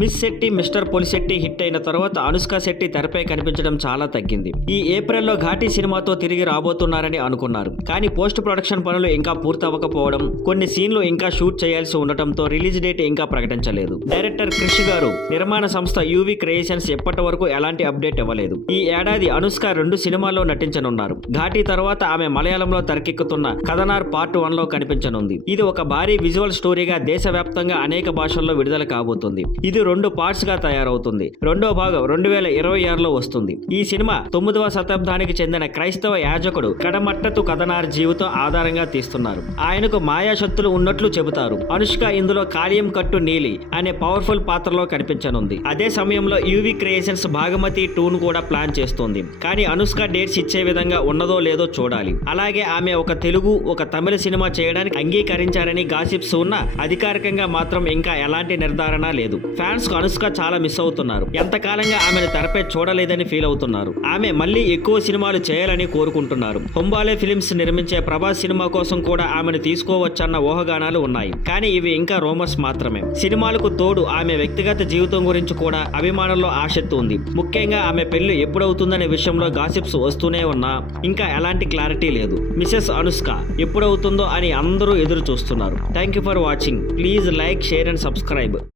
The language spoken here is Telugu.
Miss Shetty mister Polishetty hit అయిన తర్వాత అనుష్క శెట్టి తెరపై కనిపించడం చాలా తగ్గింది. ఈ ఏప్రిల్లో ఘాటీ సినిమాతో తిరిగి రాబోతున్నారని అనుకున్నారు. కానీ పోస్ట్ ప్రొడక్షన్ పనులు ఇంకా పూర్తవ్వకపోవడం, కొన్ని సీన్లు ఇంకా షూట్ చేయాల్సి ఉండటంతో రిలీజ్ డేట్ ఇంకా ప్రకటించలేదు. డైరెక్టర్ క్రిష్ గారు నిర్మాణ సంస్థ యూవి క్రియేషన్స్ ఎప్పటి వరకు ఎలాంటి అప్డేట్ ఇవ్వలేదు. ఈ ఏడాది అనుష్క 2 సినిమాల్లో నటించనున్నారు. ఘాటీ తర్వాత ఆమె మలయాళంలో తెరకెక్కుతున్న కథనార్ పార్ట్ 1 లో కనిపించనుంది. ఇది ఒక భారీ విజువల్ స్టోరీగా దేశవ్యాప్తంగా అనేక భాషల్లో విడుదల కాబోతుంది. ఇది 2 పార్ట్స్ గా తయారవుతుంది. రెండో భాగం 2026లో వస్తుంది. ఈ సినిమా 9వ శతాబ్దానికి చెందిన క్రైస్తవ యాజకుడు కడమట్టతు కథనార్ జీవితం ఆధారంగా తీస్తున్నారు. ఆయనకు మాయాశక్తులు ఉన్నట్లు చెబుతారు. అనుష్క ఇందులో కాళియం కట్టు నీలి అనే పవర్ఫుల్ పాత్రలో కనిపించనుంది. అదే సమయంలో యూవి క్రియేషన్స్ భాగమతి 2ను కూడా ప్లాన్ చేస్తోంది. కానీ అనుష్క డేట్స్ ఇచ్చే విధంగా ఉన్నదో లేదో చూడాలి. అలాగే ఆమె ఒక తెలుగు, ఒక తమిళ సినిమా చేయడానికి అంగీకరించారని గాసిప్స్ ఉన్నా అధికారికంగా మాత్రం ఇంకా ఎలాంటి నిర్ధారణ లేదు. ఫ్యాన్స్ కు అనుష్క చాలా మిస్ అవుతున్నారు. ఎంతకాలంగా ఆమెను తెరపై చూడలేదని ఫీల్ అవుతున్నారు. ఆమె మళ్ళీ ఎక్కువ సినిమాలు చేయాలని కోరుకుంటున్నారు. హొంబాలే ఫిలిమ్స్ నిర్మించే ప్రభాస్ సినిమా కోసం కూడా ఆమెను తీసుకోవచ్చన్న ఊహాగానాలు ఉన్నాయి. కానీ ఇవి ఇంకా రూమర్స్ మాత్రమే. సినిమాలకు తోడు ఆమె వ్యక్తిగత జీవితం గురించి కూడా అభిమానుల్లో ఆసక్తి ఉంది. ముఖ్యంగా ఆమె పెళ్లి ఎప్పుడవుతుందనే విషయంలో గాసిప్స్ వస్తూనే ఉన్నా ఇంకా ఎలాంటి క్లారిటీ లేదు. మిసెస్ అనుష్క ఎప్పుడవుతుందో అని అందరూ ఎదురు చూస్తున్నారు. Thank you for watching. Please like, share and subscribe.